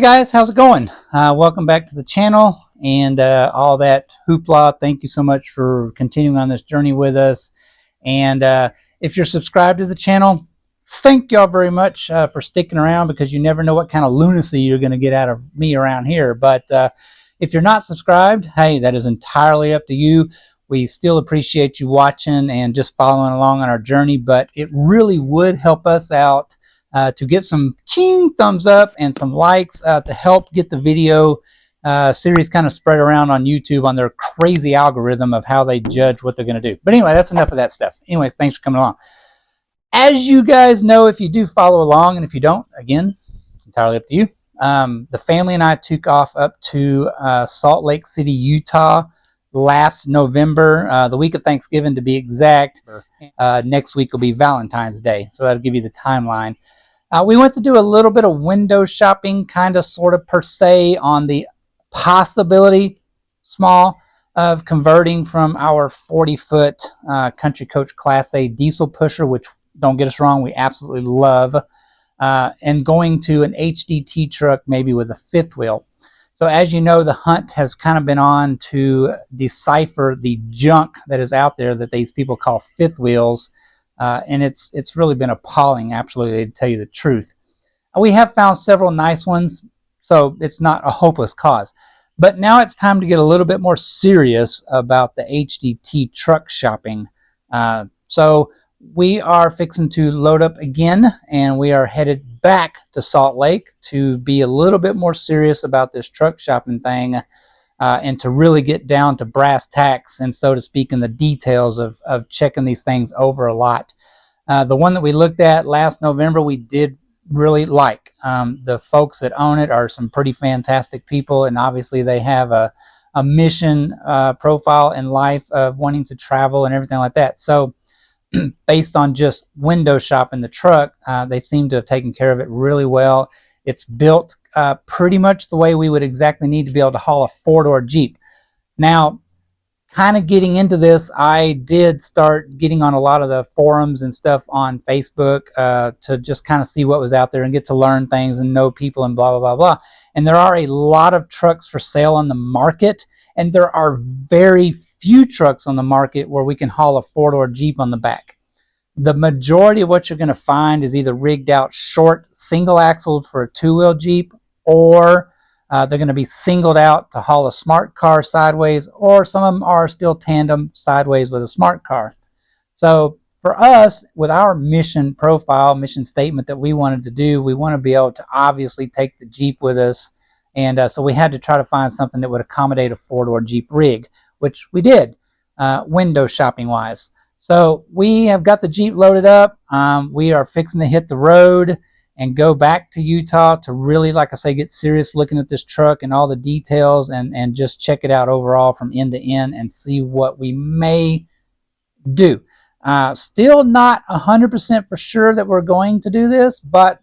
Hey guys, how's it going? Welcome back to the channel and all that hoopla. Thank you so much for continuing on this journey with us. And if you're subscribed to the channel, thank y'all very much for sticking around, because you never know what kind of lunacy you're going to get out of me around here. But if you're not subscribed, hey, that is entirely up to you. We still appreciate you watching and just following along on our journey, but it really would help us out to get some thumbs up and some likes to help get the video series kind of spread around on YouTube on their crazy algorithm of how they judge what they're going to do. But anyway, that's enough of that stuff. Anyways, thanks for coming along. As you guys know, if you do follow along, and if you don't, again, it's entirely up to you. The family and I took off up to Salt Lake City, Utah last November, the week of Thanksgiving to be exact. Next week will be Valentine's Day, so that'll give you the timeline. We went to do a little bit of window shopping, kind of, sort of, per se, on the possibility, small, of converting from our 40-foot Country Coach Class A diesel pusher, which, don't get us wrong, we absolutely love, and going to an HDT truck, maybe with a fifth wheel. So as you know, the hunt has kind of been on to decipher the junk that is out there that these people call fifth wheels. And it's really been appalling, absolutely, to tell you the truth. We have found several nice ones, so it's not a hopeless cause. But now it's time to get a little bit more serious about the HDT truck shopping. So we are fixing to load up again, and we are headed back to Salt Lake to be a little bit more serious about this truck shopping thing. And to really get down to brass tacks, and so to speak, in the details of checking these things over a lot. The one that we looked at last November, we did really like. The folks that own it are some pretty fantastic people, and obviously they have a mission profile in life of wanting to travel and everything like that. So based on just window shopping the truck, they seem to have taken care of it really well. It's built pretty much the way we would exactly need to be able to haul a four-door Jeep. Now, kind of getting into this, I did start getting on a lot of the forums and stuff on Facebook to just kind of see what was out there and get to learn things and know people and blah, blah, blah, blah. And there are a lot of trucks for sale on the market, and there are very few trucks on the market where we can haul a four-door Jeep on the back. The majority of what you're going to find is either rigged out short single axled for a two-wheel Jeep, or they're going to be singled out to haul a smart car sideways, or some of them are still tandem sideways with a smart car. So for us, with our mission profile, mission statement that we wanted to do, we want to be able to obviously take the Jeep with us. And so we had to try to find something that would accommodate a four-door Jeep rig, which we did, window shopping wise. So we have got the Jeep loaded up. We are fixing to hit the road and go back to Utah to really, like I say, get serious looking at this truck and all the details, and just check it out overall from end to end and see what we may do. Still not 100% for sure that we're going to do this, but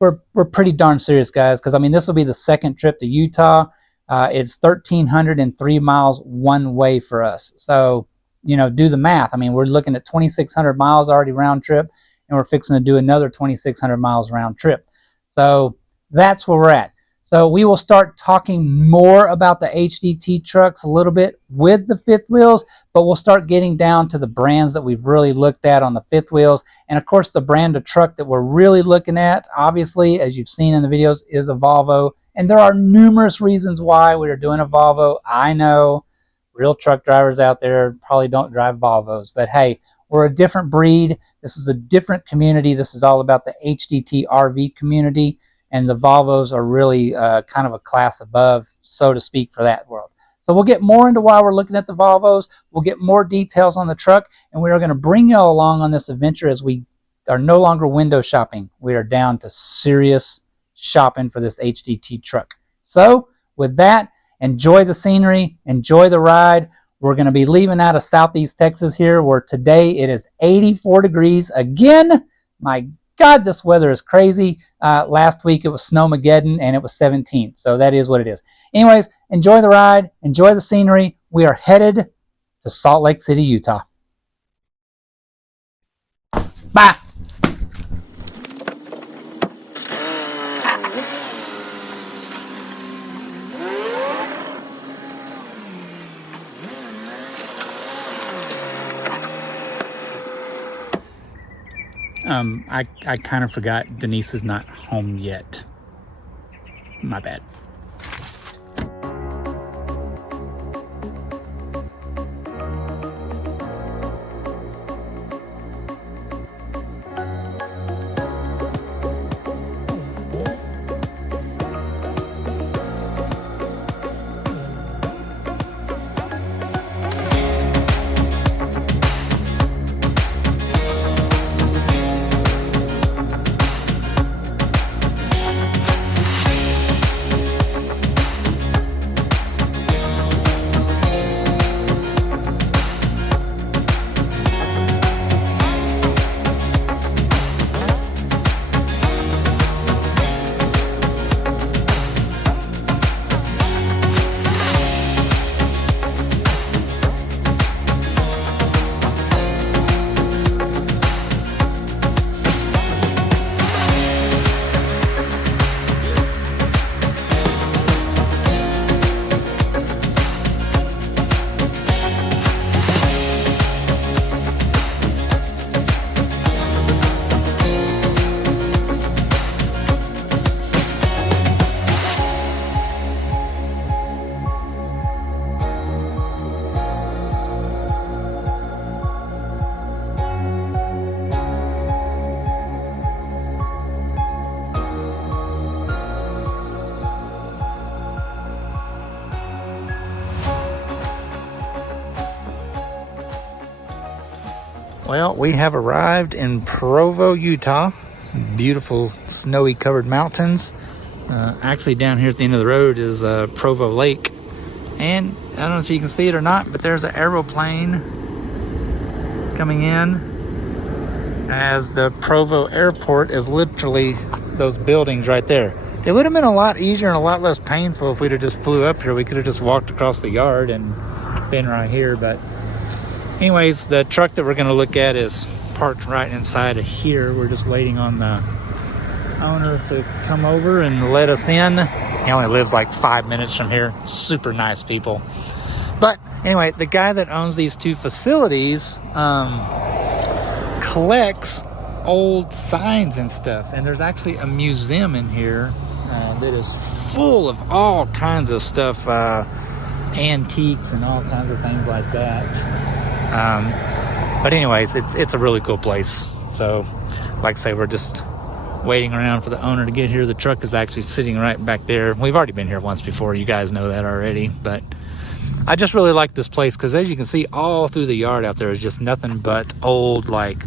we're pretty darn serious, guys, because I mean, this will be the second trip to Utah. It's 1,303 miles one way for us. So, you know, do the math. I mean, we're looking at 2,600 miles already round trip, and we're fixing to do another 2,600 miles round trip. So that's where we're at. So we will start talking more about the HDT trucks a little bit with the fifth wheels, but we'll start getting down to the brands that we've really looked at on the fifth wheels. And of course, the brand of truck that we're really looking at, obviously, as you've seen in the videos, is a Volvo. And there are numerous reasons why we are doing a Volvo. I know real truck drivers out there probably don't drive Volvos, but hey, we're a different breed. This is a different community. This is all about the HDT RV community, and the Volvos are really kind of a class above, so to speak, for that world. So we'll get more into why we're looking at the Volvos. We'll get more details on the truck, and we are going to bring you all along on this adventure as we are no longer window shopping. We are down to serious shopping for this HDT truck. So with that, enjoy the scenery, enjoy the ride. We're going to be leaving out of Southeast Texas here, where today it is 84 degrees again. My God, this weather is crazy. Last week it was Snowmageddon and it was 17. So that is what it is. Anyways, enjoy the ride, enjoy the scenery. We are headed to Salt Lake City, Utah. Bye. 「I kind of forgot Denise is not home yet. My bad. Well, we have arrived in Provo, Utah. Beautiful snowy covered mountains. Actually down here at the end of the road is Provo Lake. And I don't know if you can see it or not, but there's an aeroplane coming in, as the Provo airport is literally those buildings right there. It would have been a lot easier and a lot less painful if we'd have just flew up here. We could have just walked across the yard and been right here, but anyways, the truck that we're going to look at is parked right inside of here. We're just waiting on the owner to come over and let us in. He only lives like 5 minutes from here. Super nice people. But anyway, the guy that owns these two facilities collects old signs and stuff. And there's actually a museum in here that is full of all kinds of stuff, antiques and all kinds of things like that. But anyways, it's a really cool place. So like I say, we're just waiting around for the owner to get here. The truck is actually sitting right back there. We've already been here once before. You guys know that already. But I just really like this place because, as you can see, all through the yard out there is just nothing but old, like,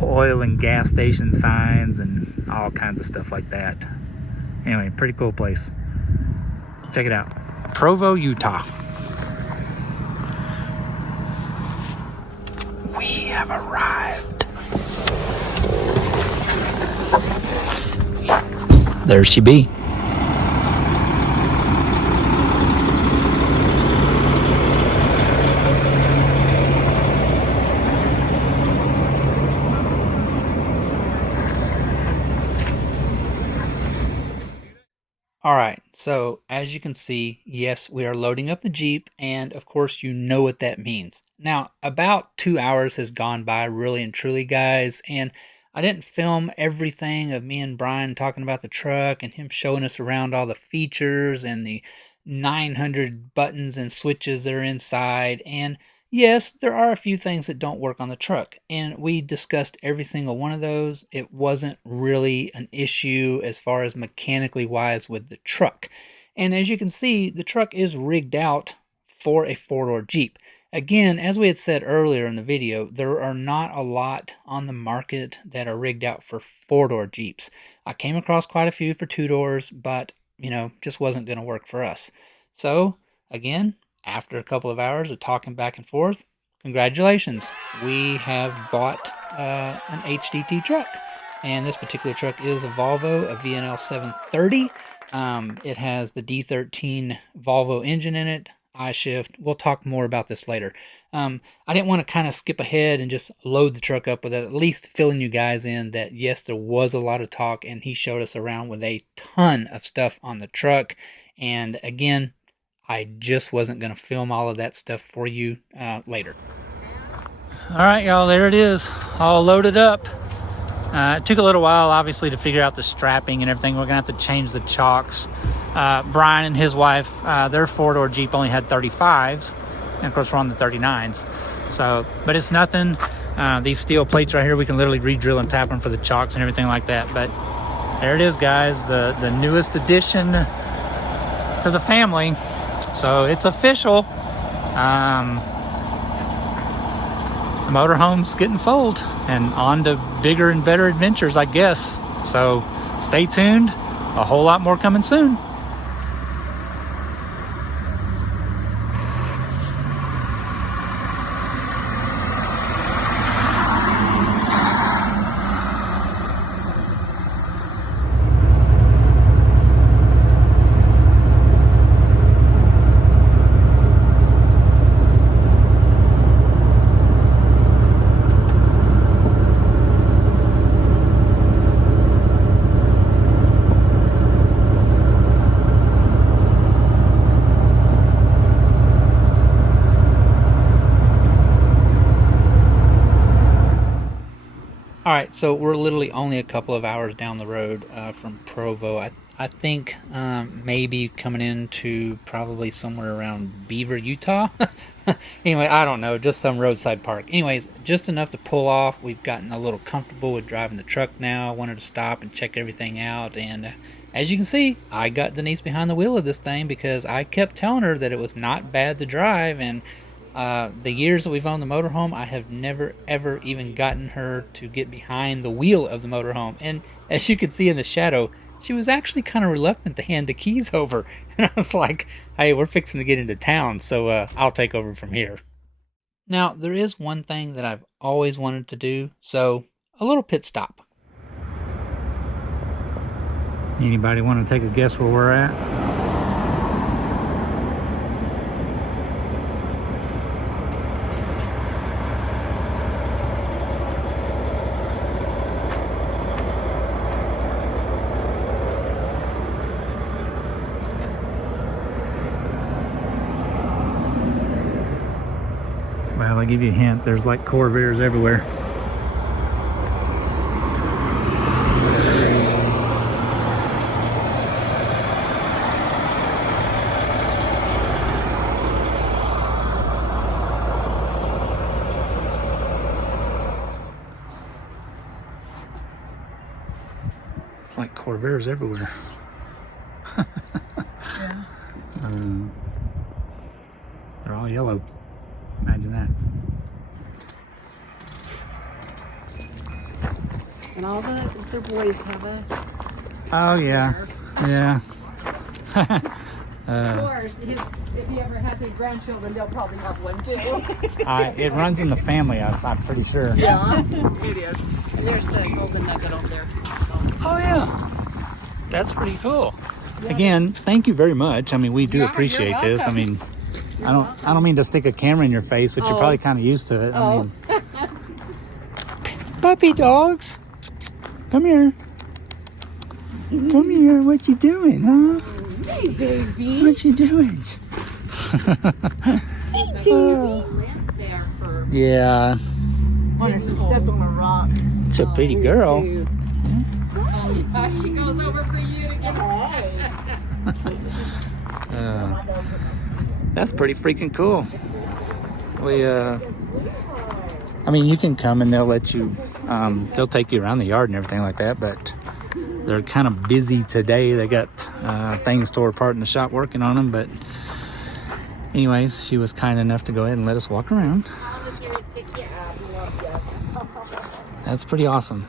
oil and gas station signs and all kinds of stuff like that. Anyway, pretty cool place. Check it out. Provo, Utah. We have arrived. There she be. All right, so as you can see, yes, we are loading up the Jeep, and of course you know what that means. Now, about 2 hours has gone by, really and truly, guys, and I didn't film everything of me and Brian talking about the truck and him showing us around all the features and the 900 buttons and switches that are inside. And yes, there are a few things that don't work on the truck, and we discussed every single one of those. It wasn't really an issue as far as mechanically wise with the truck. And as you can see, the truck is rigged out for a four-door Jeep. Again, as we had said earlier in the video, there are not a lot on the market that are rigged out for four-door Jeeps. I came across quite a few for two doors, but, just wasn't going to work for us. So, again, after a couple of hours of talking back and forth, congratulations, we have bought an HDT truck. And this particular truck is a Volvo, a VNL 730. It has the D13 Volvo engine in it, I-shift. We'll talk more about this later. I didn't want to kind of skip ahead and just load the truck up without at least filling you guys in that, yes, there was a lot of talk, and he showed us around with a ton of stuff on the truck. And again, I just wasn't going to film all of that stuff for you later. All right, y'all, there it is, all loaded up. It took a little while, obviously, to figure out the strapping and everything. We're gonna have to change the chocks. Brian and his wife, their four-door Jeep only had 35s, and of course we're on the 39s. So, but it's nothing. These steel plates right here, we can literally re-drill and tap them for the chocks and everything like that. But there it is, guys, the newest addition to the family. So it's official. The motorhome's getting sold and on to bigger and better adventures, I guess. So stay tuned. A whole lot more coming soon. All right, so we're literally only a couple of hours down the road from Provo. I think maybe coming into probably somewhere around Beaver, Utah. Anyway, I don't know, just some roadside park. Anyways, just enough to pull off. We've gotten a little comfortable with driving the truck now. Wanted to stop and check everything out. And as you can see, I got Denise behind the wheel of this thing because I kept telling her that it was not bad to drive. And the years that we've owned the motorhome, I have never ever even gotten her to get behind the wheel of the motorhome. And as you can see in the shadow, she was actually kind of reluctant to hand the keys over. And I was like, hey, we're fixing to get into town, so I'll take over from here. Now, there is one thing that I've always wanted to do, so a little pit stop. Anybody want to take a guess where we're at? Well, I'll give you a hint. There's like Corvairs everywhere. Like Corvairs everywhere. Yeah. They're all yellow. Imagine that. And all the boys have a... Oh, yeah. Yeah. Of course, if he ever has any grandchildren, they'll probably have one too. It runs in the family, I'm pretty sure. Yeah, it is. And there's the golden nugget over there. Oh, yeah. That's pretty cool. Yeah. Again, thank you very much. I mean, we do Yeah, appreciate you're this. I welcome. mean, I don't mean to stick a camera in your face, but you're probably kind of used to it. I mean, puppy dogs, come here. Come here. What you doing, huh? Hey, baby. What you doing? Yeah. Wonder if she stepped on a rock. It's a pretty girl. She goes over for you to get That's pretty freaking cool. I mean, you can come and they'll let you, they'll take you around the yard and everything like that, but they're kind of busy today. They got things tore apart in the shop working on them, but anyways, she was kind enough to go ahead and let us walk around. That's pretty awesome.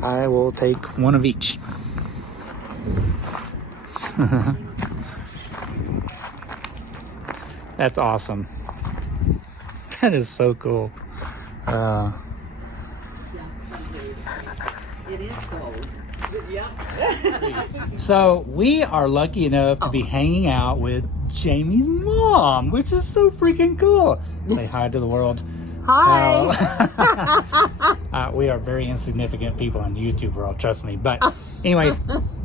I will take one of each. That's awesome. That is so cool. It is cold. Yeah. So we are lucky enough to be hanging out with Jamie's mom, which is so freaking cool. Say hi to the world. Hi. We are very insignificant people on the YouTube world, trust me. But anyways,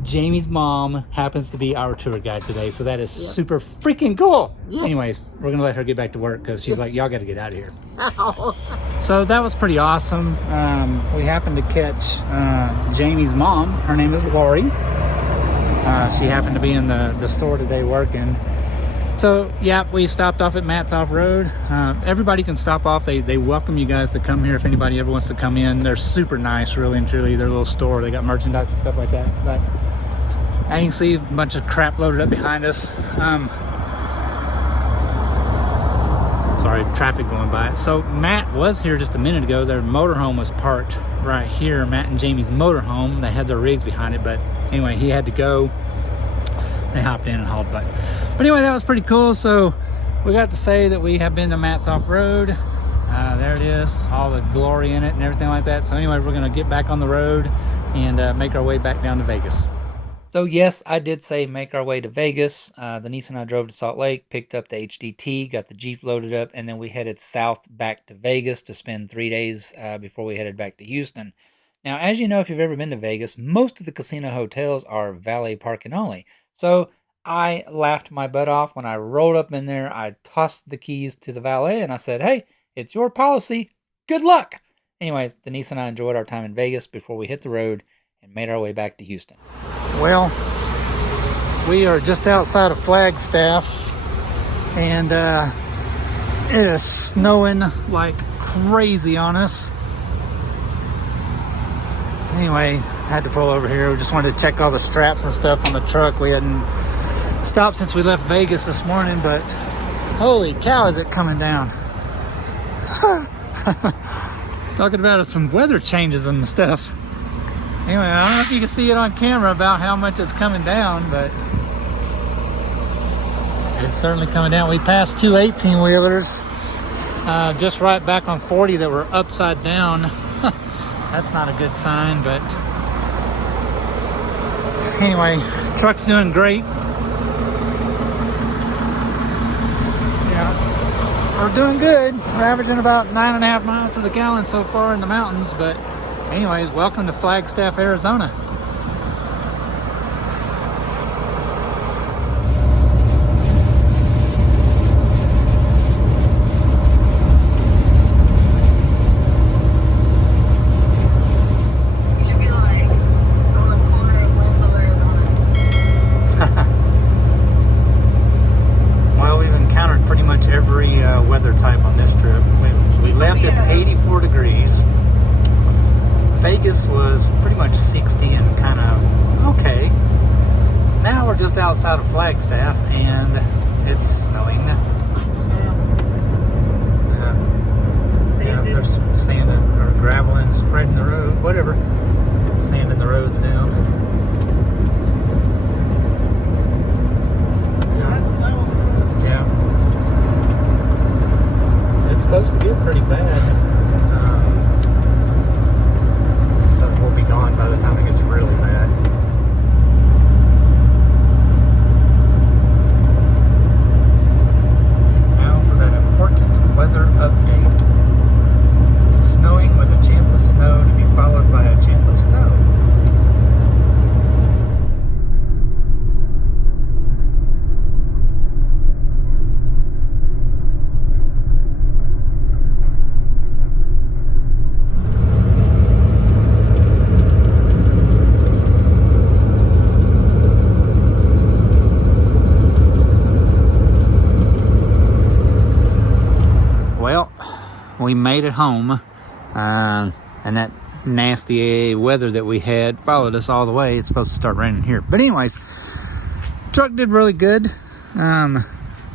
Jamie's mom happens to be our tour guide today, so that is super freaking cool. Anyways, we're gonna let her get back to work because she's like, y'all got to get out of here. So that was pretty awesome. We happened to catch Jamie's mom. Her name is Lori. She happened to be in the store today working. So yeah, we stopped off at Matt's Off-Road. Everybody can stop off. They welcome you guys to come here if anybody ever wants to come in. They're super nice, really and truly. Their little store, they got merchandise and stuff like that. But as you can see, a bunch of crap loaded up behind us. Sorry, traffic going by. So Matt was here just a minute ago. Their motorhome was parked right here, Matt and Jamie's motorhome. They had their rigs behind it, but anyway, he had to go. They hopped in and hauled butt. But anyway, that was pretty cool. So we got to say that we have been to Matt's Off-Road. There it is, all the glory in it and everything like that. So anyway, we're gonna get back on the road and make our way back down to Vegas. So yes, I did say make our way to Vegas. Denise and I drove to Salt Lake, picked up the HDT, got the Jeep loaded up, and then we headed south back to Vegas to spend 3 days before we headed back to Houston. Now, as you know, if you've ever been to Vegas, most of the casino hotels are valet parking only. So I laughed my butt off when I rolled up in there. I tossed the keys to the valet and I said, hey, it's your policy. Good luck. Anyways, Denise and I enjoyed our time in Vegas before we hit the road and made our way back to Houston. Well, we are just outside of Flagstaff, and it is snowing like crazy on us. Anyway, I had to pull over here. We just wanted to check all the straps and stuff on the truck. We hadn't stopped since we left Vegas this morning, but holy cow, is it coming down. Talking about some weather changes and stuff. Anyway, I don't know if you can see it on camera about how much it's coming down, but it's certainly coming down. We passed two 18-wheelers just right back on 40 that were upside down. That's not a good sign, but anyway, truck's doing great. Yeah, we're doing good. We're averaging about 9.5 miles to the gallon so far in the mountains, but anyways, welcome to Flagstaff, Arizona. Should be like on the corner of Volvo Arizona. Well, we've encountered pretty much every weather type on this trip. We left at 84 degrees. Vegas was pretty much 60 and kind of okay. Now we're just outside of Flagstaff and it's snowing. There's sand or gravel and spreading the road, whatever. Sanding the roads down. Yeah. It's supposed to get pretty bad. We'll be gone by the time it gets really bad. And now for that important weather update. It's snowing with a chance of snow to be followed by a chance of snow. Well, we made it home, and that nasty weather that we had followed us all the way. It's supposed to start raining here. But anyways, truck did really good.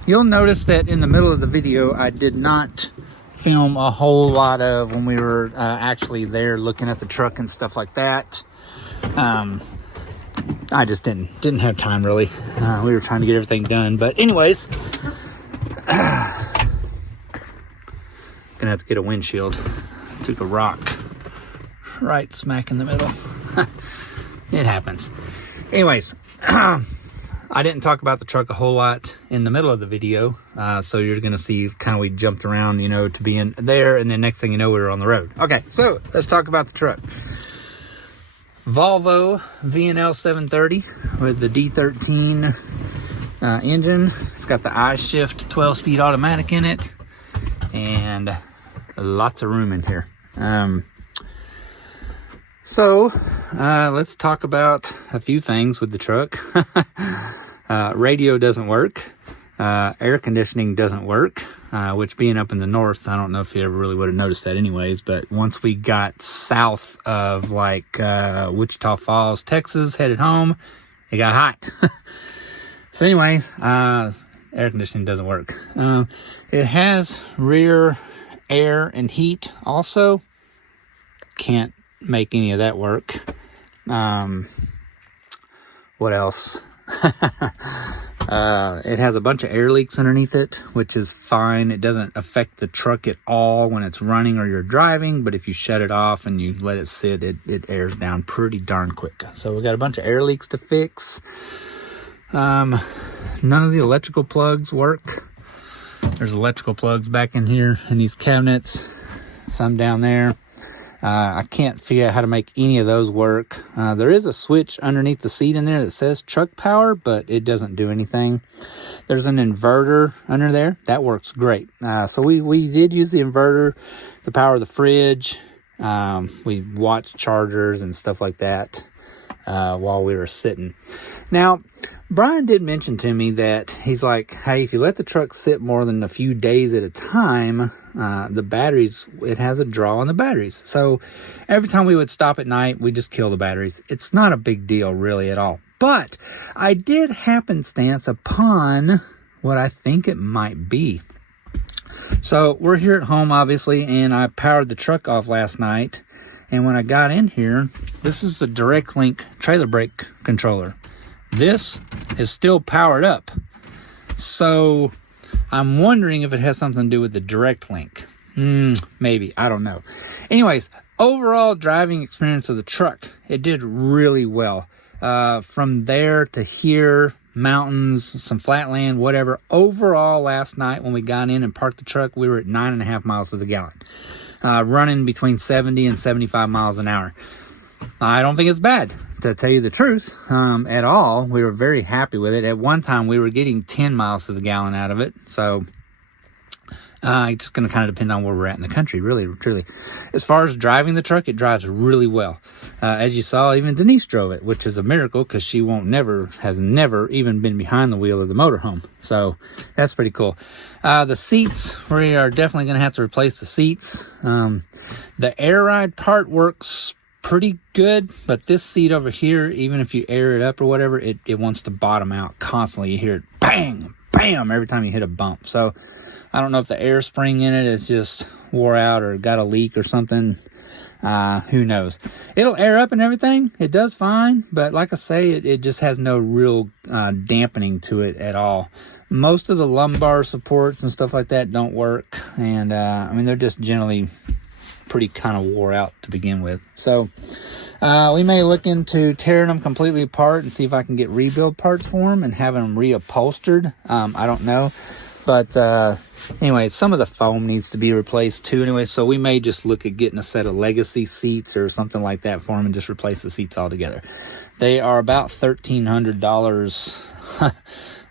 You'll notice that in the middle of the video, I did not film a whole lot of when we were actually there looking at the truck and stuff like that. I just didn't have time really. We were trying to get everything done. But anyways, gonna have to get a windshield. Took a rock right smack in the middle. It happens. Anyways, I didn't talk about the truck a whole lot in the middle of the video, so you're gonna see kind of we jumped around, you know, to be in there, and then next thing you know, we were on the road. Okay, so let's talk about the truck. Volvo VNL 730 with the D13 engine. It's got the I-Shift 12-speed automatic in it, and Lots of room in here. So let's talk about a few things with the truck. Radio doesn't work. Air conditioning doesn't work, which being up in the north, I don't know if you ever really would have noticed that anyways, but once we got south of like Wichita Falls, Texas, headed home, it got hot. So anyway, air conditioning doesn't work. It has rear air and heat also. Can't make any of that work. What else? It has a bunch of air leaks underneath it, which is fine. It doesn't affect the truck at all when it's running or you're driving, but if you shut it off and you let it sit, it airs down pretty darn quick. So we got a bunch of air leaks to fix. None of the electrical plugs work. There's electrical plugs back in here in these cabinets, some down there. I can't figure out how to make any of those work. There is a switch underneath the seat in there that says truck power, but it doesn't do anything. There's an inverter under there. That works great. So we did use the inverter to power the fridge. We watched chargers and stuff like that while we were sitting. Now, Brian did mention to me that he's like, hey, if you let the truck sit more than a few days at a time, the batteries, it has a draw on the batteries. So every time we would stop at night, we just kill the batteries. It's not a big deal really at all. But I did happenstance upon what I think it might be. So we're here at home, obviously, and I powered the truck off last night. And when I got in here, this is a direct link trailer brake controller. This is still powered up. So I'm wondering if it has something to do with the direct link. Maybe, I don't know. Anyways, overall driving experience of the truck, it did really well. From there to here, mountains, some flat land, whatever. Overall, last night when we got in and parked the truck, we were at 9.5 miles to the gallon. Running between 70 and 75 miles an hour. I don't think it's bad, to tell you the truth, at all. We were very happy with it. At one time, we were getting 10 miles to the gallon out of it. So it's just going to kind of depend on where we're at in the country, really, truly. As far as driving the truck, it drives really well. As you saw, even Denise drove it, which is a miracle because she has never even been behind the wheel of the motorhome. So that's pretty cool. The seats, we are definitely going to have to replace the seats. The air ride part works pretty good, but this seat over here, even if you air it up or whatever, it wants to bottom out constantly. You hear it bang, bam, every time you hit a bump. So I don't know if the air spring in it is just wore out or got a leak or something. Who knows? It'll air up and everything. It does fine, but like I say, it just has no real dampening to it at all. Most of the lumbar supports and stuff like that don't work, and I mean, they're just generally pretty kind of wore out to begin with. So we may look into tearing them completely apart and see if I can get rebuild parts for them and having them reupholstered. I don't know, but anyway, some of the foam needs to be replaced too anyway, so we may just look at getting a set of legacy seats or something like that for them and just replace the seats altogether. They are about $1,300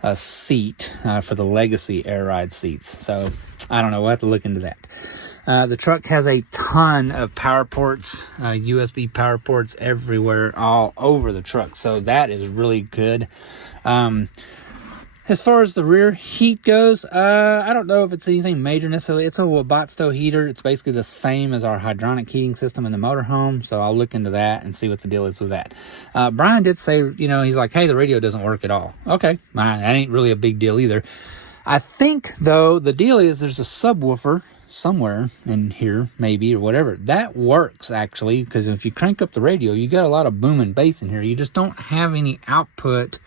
a seat for the legacy air ride seats. So I don't know, we'll have to look into that. The truck has a ton of power ports, USB power ports everywhere, all over the truck. So that is really good. As far as the rear heat goes, I don't know if it's anything major necessarily. It's a Wabatsto heater. It's basically the same as our hydronic heating system in the motorhome. So I'll look into that and see what the deal is with that. Brian did say, he's like, hey, the radio doesn't work at all. Okay, that ain't really a big deal either. I think, though, the deal is there's a subwoofer somewhere in here, maybe, or whatever. That works, actually, because if you crank up the radio, you got a lot of boom and bass in here. You just don't have any output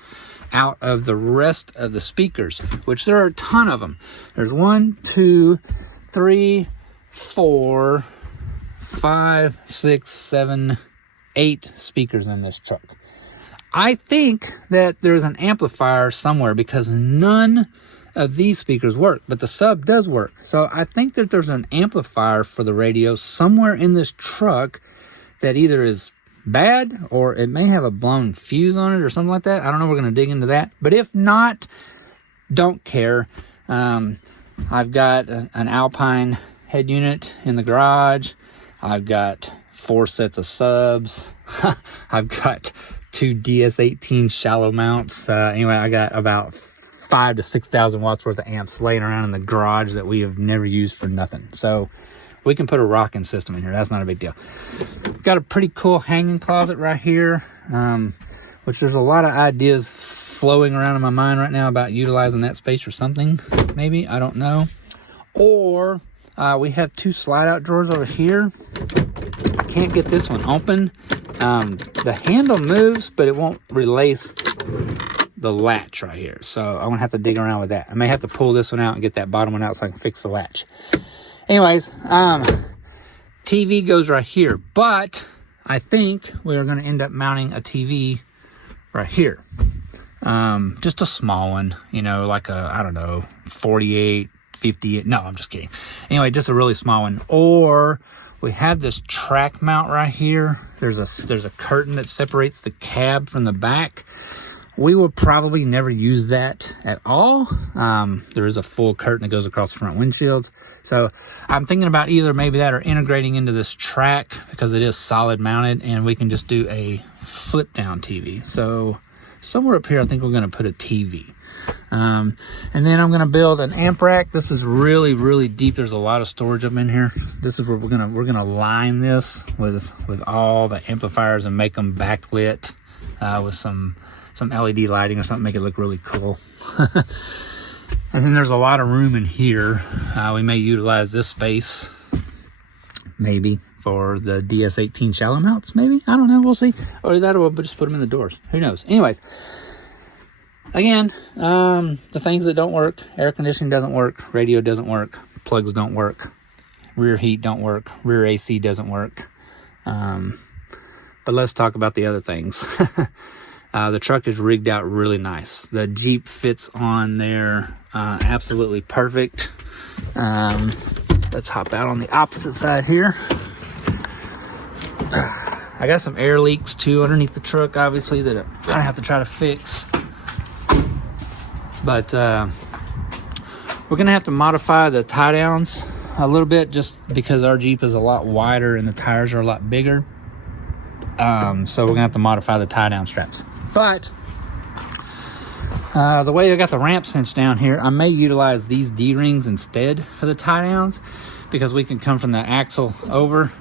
out of the rest of the speakers, which there are a ton of them. There's 1, 2, 3, 4, 5, 6, 7, 8 speakers in this truck. I think that there's an amplifier somewhere because none of these speakers work, but the sub does work. So I think that there's an amplifier for the radio somewhere in this truck that either is bad or it may have a blown fuse on it or something like that. I don't know. We're going to dig into that. But if not, don't care. I've got an Alpine head unit in the garage. I've got 4 sets of subs. I've got 2 DS18 shallow mounts. Anyway, I got about 5,000 to 6,000 watts worth of amps laying around in the garage that we have never used for nothing. So we can put a rocking system in here. That's not a big deal. Got a pretty cool hanging closet right here, which there's a lot of ideas flowing around in my mind right now about utilizing that space for something. Maybe, I don't know. Or we have 2 slide out drawers over here. I can't get this one open. The handle moves, but it won't release the latch right here. So I'm gonna have to dig around with that. I may have to pull this one out and get that bottom one out so I can fix the latch. Anyways, TV goes right here, but I think we're gonna end up mounting a TV right here. Just a small one, you know, like a, I don't know, 48, 50. No, I'm just kidding. Anyway, just a really small one. Or we have this track mount right here. There's a curtain that separates the cab from the back. We will probably never use that at all. There is a full curtain that goes across the front windshields. So I'm thinking about either maybe that or integrating into this track, because it is solid mounted and we can just do a flip down TV. So somewhere up here, I think we're going to put a TV. And then I'm going to build an amp rack. This is really, really deep. There's a lot of storage up in here. This is where we're going to line this with all the amplifiers and make them backlit with some LED lighting or something, make it look really cool. And then there's a lot of room in here. We may utilize this space maybe for the DS18 shallow mounts, maybe. I don't know, we'll see. Or that, or we'll just put them in the doors. Who knows? Anyways, again, the things that don't work: air conditioning doesn't work, radio doesn't work, plugs don't work, rear heat don't work, rear AC doesn't work. But let's talk about the other things. The truck is rigged out really nice. The Jeep fits on there absolutely perfect. Let's hop out on the opposite side here. I got some air leaks too underneath the truck, obviously, that I'm gonna have to try to fix. But we're gonna have to modify the tie downs a little bit, just because our Jeep is a lot wider and the tires are a lot bigger. So we're gonna have to modify the tie down straps. But the way I got the ramp cinched down here, I may utilize these D-rings instead for the tie downs, because we can come from the axle over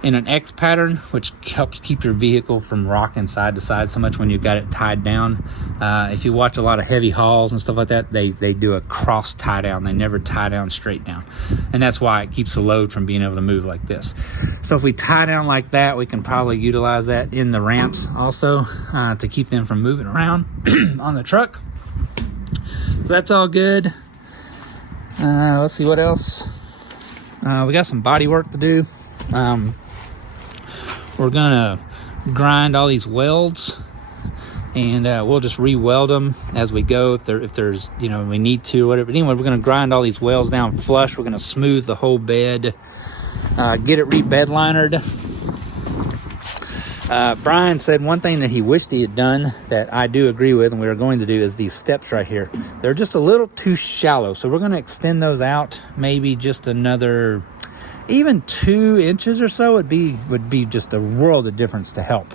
in an X pattern, which helps keep your vehicle from rocking side to side so much when you've got it tied down. If you watch a lot of heavy hauls and stuff like that, they do a cross tie down. They never tie down straight down. And that's why it keeps the load from being able to move like this. So if we tie down like that, we can probably utilize that in the ramps also to keep them from moving around on the truck. So that's all good. Let's see what else. We got some body work to do. We're gonna grind all these welds, and we'll just re-weld them as we go if there's, you know, we need to or whatever. Anyway, we're gonna grind all these welds down flush. We're gonna smooth the whole bed, get it re-bedlinered. Brian said one thing that he wished he had done that I do agree with, and we are going to do, is these steps right here. They're just a little too shallow, so we're going to extend those out maybe just another, even 2 inches or so would be just a world of difference to help.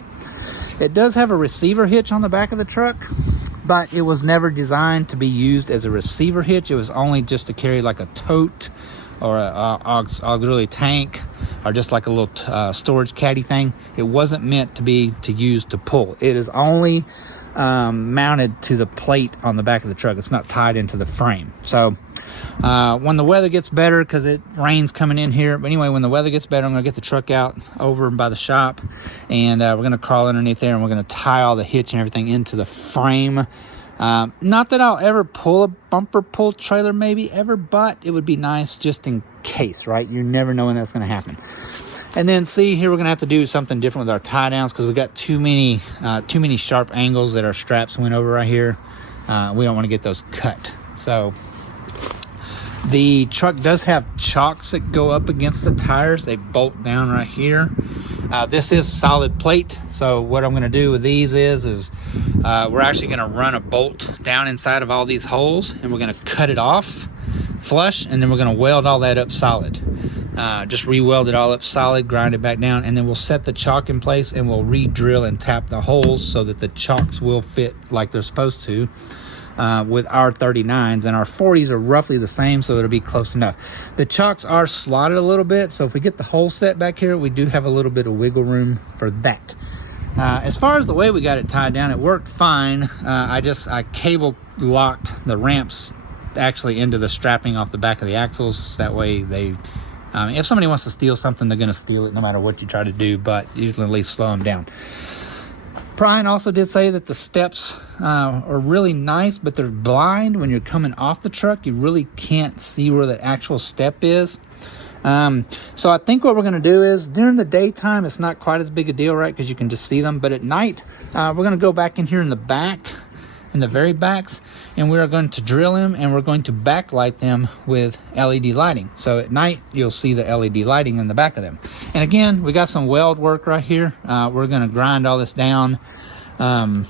It does have a receiver hitch on the back of the truck, but it was never designed to be used as a receiver hitch. It was only just to carry like a tote or a auxiliary tank, or just like a little storage caddy thing. It wasn't meant to be used to pull. It is only mounted to the plate on the back of the truck. It's not tied into the frame. So when the weather gets better, because it rains coming in here, but anyway, when the weather gets better, I'm gonna get the truck out over by the shop, and we're gonna crawl underneath there, and we're gonna tie all the hitch and everything into the frame. Not that I'll ever pull a bumper pull trailer, maybe ever, but it would be nice just in case, right? You never know when that's going to happen. And then see here, we're going to have to do something different with our tie downs, because we got too many sharp angles that our straps went over right here. We don't want to get those cut. So the truck does have chocks that go up against the tires. They bolt down right here. This is solid plate, so what I'm going to do with these is we're actually going to run a bolt down inside of all these holes, and we're going to cut it off flush, and then we're going to weld all that up solid. Just re-weld it all up solid, grind it back down, and then we'll set the chalk in place, and we'll re-drill and tap the holes so that the chalks will fit like they're supposed to with our 39s, and our 40s are roughly the same, so it'll be close enough. The chalks are slotted a little bit, so if we get the hole set back here, we do have a little bit of wiggle room for that. As far as the way we got it tied down, it worked fine. I cable locked the ramps actually into the strapping off the back of the axles. That way they, if somebody wants to steal something, they're going to steal it no matter what you try to do, but usually at least slow them down. Brian also did say that the steps are really nice, but they're blind. When you're coming off the truck, you really can't see where the actual step is. So I think what we're going to do is, during the daytime, it's not quite as big a deal, right? Because you can just see them. But at night, we're going to go back in here in the back, in the very backs, and we are going to drill them, and we're going to backlight them with LED lighting. So at night, you'll see the LED lighting in the back of them. And again, we got some weld work right here. We're going to grind all this down. The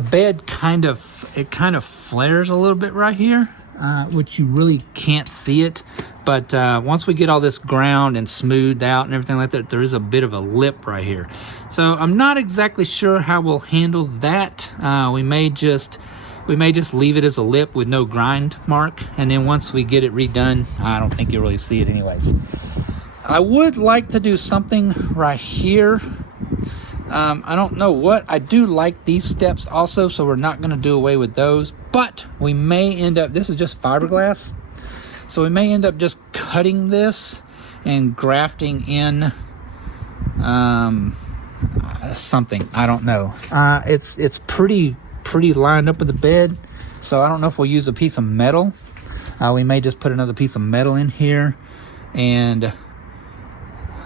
bed kind of flares a little bit right here, which you really can't see it. But once we get all this ground and smoothed out and everything like that, there is a bit of a lip right here. So I'm not exactly sure how we'll handle that. We may just leave it as a lip with no grind mark, and then once we get it redone, I don't think you'll really see it anyways. I would like to do something right here. I don't know what. I do like these steps also, so we're not going to do away with those, but we may end up, this is just fiberglass, so we may end up just cutting this and grafting in something. I don't know. It's pretty lined up with the bed, so I don't know if we'll use a piece of metal. We may just put another piece of metal in here and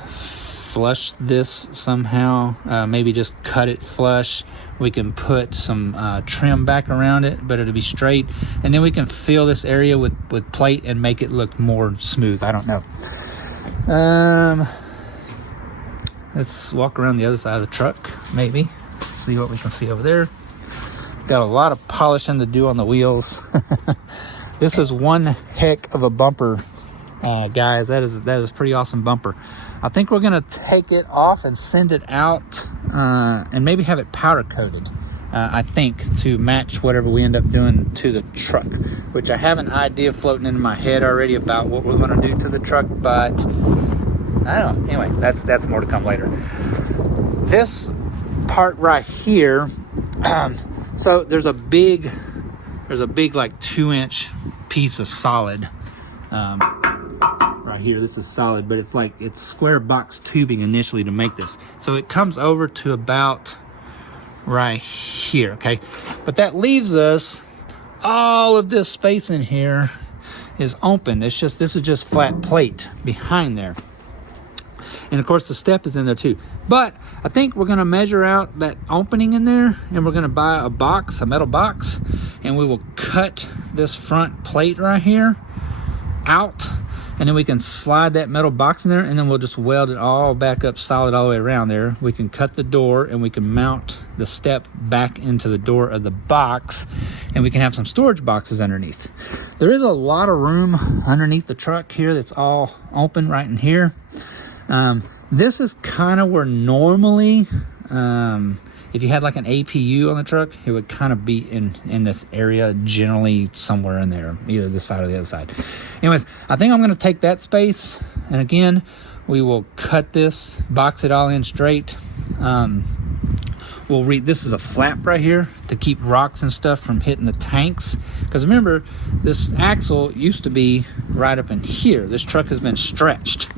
flush this somehow. Maybe just cut it flush. We can put some trim back around it, but it'll be straight, and then we can fill this area with plate and make it look more smooth. I don't know. Let's walk around the other side of the truck, maybe see what we can see over there. Got a lot of polishing to do on the wheels. This is one heck of a bumper, guys. That is a pretty awesome bumper. I think we're gonna take it off and send it out, and maybe have it powder coated, I think, to match whatever we end up doing to the truck, which I have an idea floating in my head already about what we're gonna do to the truck, but I don't know. Anyway, that's more to come later. This part right here, so there's a big like 2-inch piece of solid right here. This is solid, but it's square box tubing initially to make this. So it comes over to about right here, okay? But that leaves us, all of this space in here is open. This is just flat plate behind there. And of course the step is in there too. But I think we're gonna measure out that opening in there, and we're gonna buy a metal box, and we will cut this front plate right here out, and then we can slide that metal box in there, and then we'll just weld it all back up solid all the way around there. We can cut the door, and we can mount the step back into the door of the box, and we can have some storage boxes underneath. There is a lot of room underneath the truck here that's all open right in here. This is kind of where normally, if you had like an APU on the truck, it would kind of be in this area, generally somewhere in there, either this side or the other side. Anyways, I think I'm going to take that space, and again, we will cut this, box it all in straight. This is a flap right here to keep rocks and stuff from hitting the tanks. Because remember, this axle used to be right up in here. This truck has been stretched.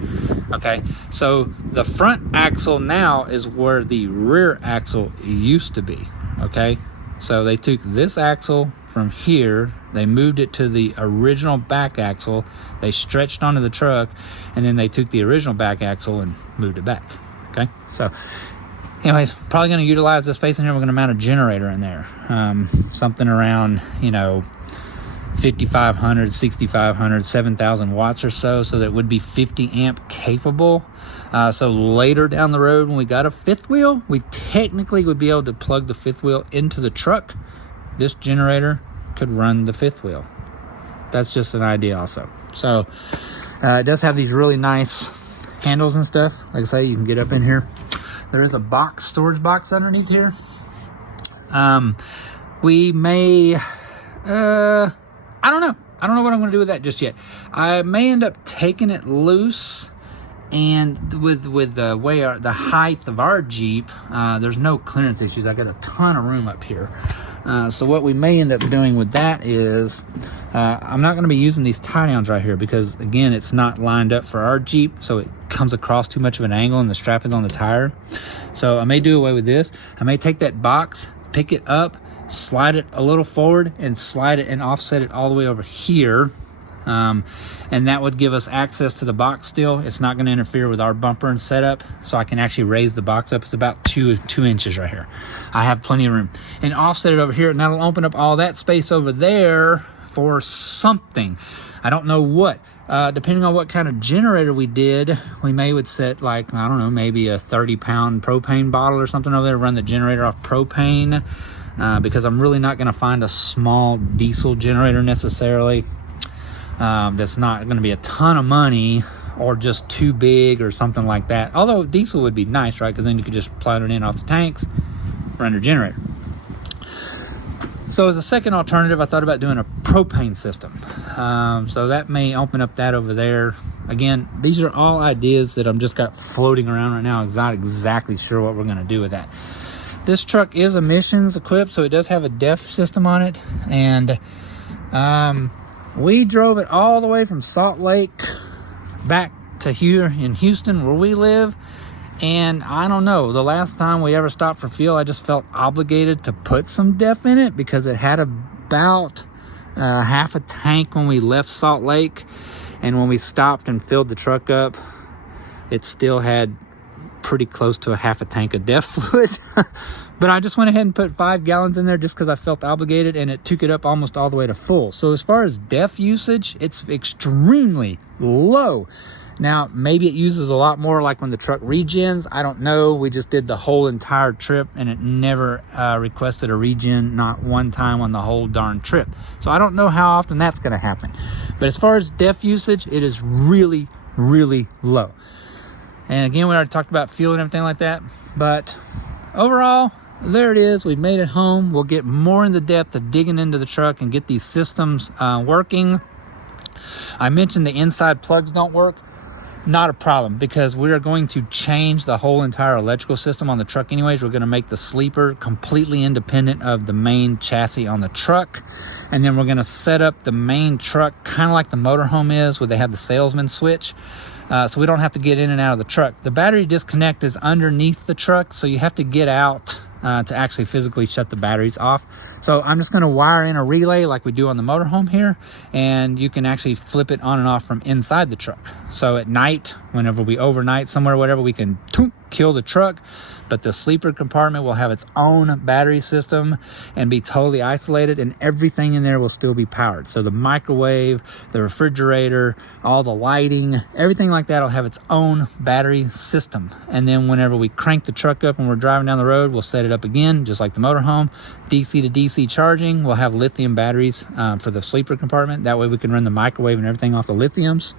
Okay, so the front axle now is where the rear axle used to be. Okay, so they took this axle from here, they moved it to the original back axle, they stretched onto the truck, and then they took the original back axle and moved it back. Okay, so anyways, probably going to utilize this space in here. We're going to mount a generator in there, something around 5,500, 6,500, 7,000 watts or so that it would be 50 amp capable. So later down the road, when we got a fifth wheel, we technically would be able to plug the fifth wheel into the truck. This generator could run the fifth wheel. that's just an idea also. So it does have these really nice handles and stuff. Like I say, you can get up in here. There is a storage box underneath here. We may, I don't know what I'm going to do with that just yet. I may end up taking it loose, and with the way the height of our Jeep, there's no clearance issues. I got a ton of room up here. So what we may end up doing with that is, I'm not going to be using these tie downs right here because, again, it's not lined up for our Jeep, so it comes across too much of an angle and the strap is on the tire. So I may do away with this. I may take that box, pick it up, slide it a little forward, and slide it and offset it all the way over here. And that would give us access to the box still. It's not going to interfere with our bumper and setup, so I can actually raise the box up. It's about two inches right here. I have plenty of room. And offset it over here, and that'll open up all that space over there for something. I don't know what. Depending on what kind of generator we did, we would set, like, I don't know, maybe a 30-pound propane bottle or something over there, run the generator off propane, because I'm really not going to find a small diesel generator necessarily. That's not going to be a ton of money or just too big or something like that. Although diesel would be nice, right? Because then you could just plug it in off the tanks, run your generator. So as a second alternative, I thought about doing a propane system. So that may open up that over there. Again, these are all ideas that I'm just got floating around right now. I'm not exactly sure what we're going to do with that. This truck is emissions equipped, so it does have a DEF system on it. And we drove it all the way from Salt Lake back to here in Houston where we live. And I don't know, the last time we ever stopped for fuel, I just felt obligated to put some DEF in it because it had about half a tank when we left Salt Lake. And when we stopped and filled the truck up, it still had pretty close to a half a tank of DEF fluid. But I just went ahead and put 5 gallons in there just because I felt obligated, and it took it up almost all the way to full. So as far as DEF usage, it's extremely low. Now, maybe it uses a lot more like when the truck regens. I don't know. We just did the whole entire trip, and it never requested a regen, not one time on the whole darn trip. So I don't know how often that's going to happen. But as far as DEF usage, it is really, really low. And again, we already talked about fuel and everything like that. But overall, there it is. We've made it home. We'll get more in the depth of digging into the truck and get these systems working. I mentioned the inside plugs don't work. Not a problem, because we are going to change the whole entire electrical system on the truck anyways. We're going to make the sleeper completely independent of the main chassis on the truck. And then we're going to set up the main truck kind of like the motorhome is, where they have the salesman switch. So we don't have to get in and out of the truck. The battery disconnect is underneath the truck, so you have to get out to actually physically shut the batteries off. So I'm just going to wire in a relay like we do on the motorhome here, and you can actually flip it on and off from inside the truck. So at night, whenever we overnight somewhere, whatever, we can kill the truck, but the sleeper compartment will have its own battery system and be totally isolated, and everything in there will still be powered. So the microwave, the refrigerator, all the lighting, everything like that will have its own battery system. And then whenever we crank the truck up and we're driving down the road, we'll set it up again, just like the motorhome. DC to DC charging. We'll have lithium batteries for the sleeper compartment. That way we can run the microwave and everything off the lithiums.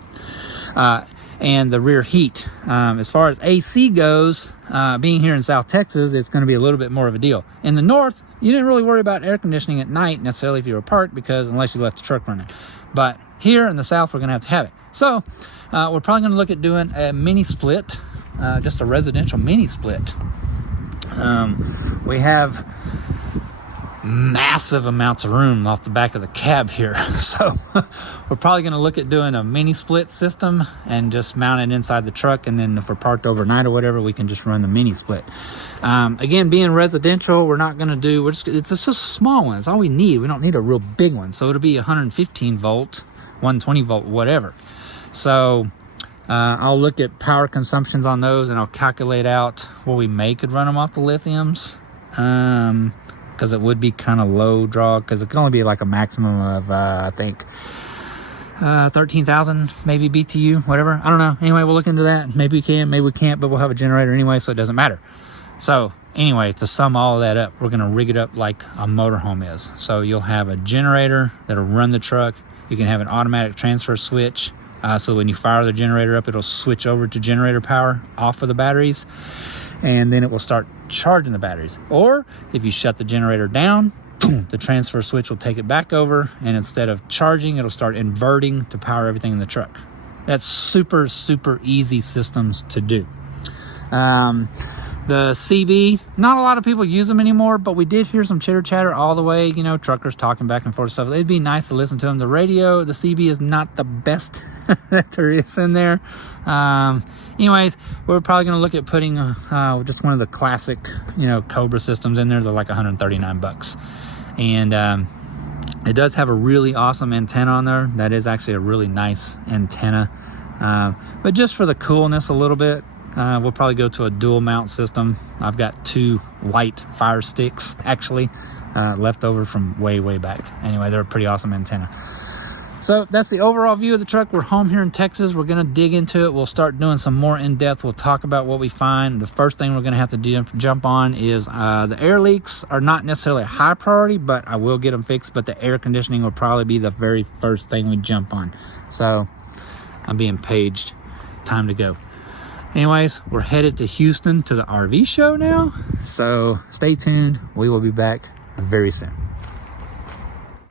And the rear heat. As far as AC goes, being here in South Texas, it's going to be a little bit more of a deal. In the north, you didn't really worry about air conditioning at night necessarily if you were parked, because unless you left the truck running. But here in the south, we're going to have it. So we're probably going to look at doing a mini split, just a residential mini split. We have massive amounts of room off the back of the cab here, so we're probably going to look at doing a mini split system and just mount it inside the truck, and then if we're parked overnight or whatever, we can just run the mini split. Again, being residential, we're not going to do, it's just a small one. It's all we need. We don't need a real big one, so it'll be 115 volt, 120 volt, whatever. So I'll look at power consumptions on those, and I'll calculate out what we could run them off the lithiums, because it would be kind of low draw, because it can only be like a maximum of I think 13,000 maybe BTU, whatever. I don't know. Anyway, we'll look into that. Maybe we can, maybe we can't, but we'll have a generator anyway, so it doesn't matter. So anyway, to sum all of that up, we're going to rig it up like a motorhome is. So you'll have a generator that'll run the truck, You can have an automatic transfer switch. So when you fire the generator up, it'll switch over to generator power off of the batteries, and then it will start charging the batteries. Or if you shut the generator down, boom, the transfer switch will take it back over, and instead of charging, it'll start inverting to power everything in the truck. That's super, super easy systems to do. The CV, not a lot of people use them anymore, but we did hear some chitter chatter all the way, you know, truckers talking back and forth stuff. It'd be nice to listen to them. The radio, the CB is not the best that there is in there. Anyways, we're probably going to look at putting just one of the classic, you know, Cobra systems in there. They're like $139. And it does have a really awesome antenna on there. That is actually a really nice antenna. But just for the coolness a little bit, we'll probably go to a dual mount system. I've got 2 white fire sticks actually left over from way back. Anyway, they're a pretty awesome antenna. So that's the overall view of the truck. We're home here in Texas. We're going to dig into it. We'll start doing some more in-depth. We'll talk about what we find. The first thing we're going to have to jump on is the air leaks are not necessarily a high priority, but I will get them fixed. But the air conditioning will probably be the very first thing we jump on. So I'm being paged. Time to go. Anyways, we're headed to Houston to the RV show now. So stay tuned. We will be back very soon.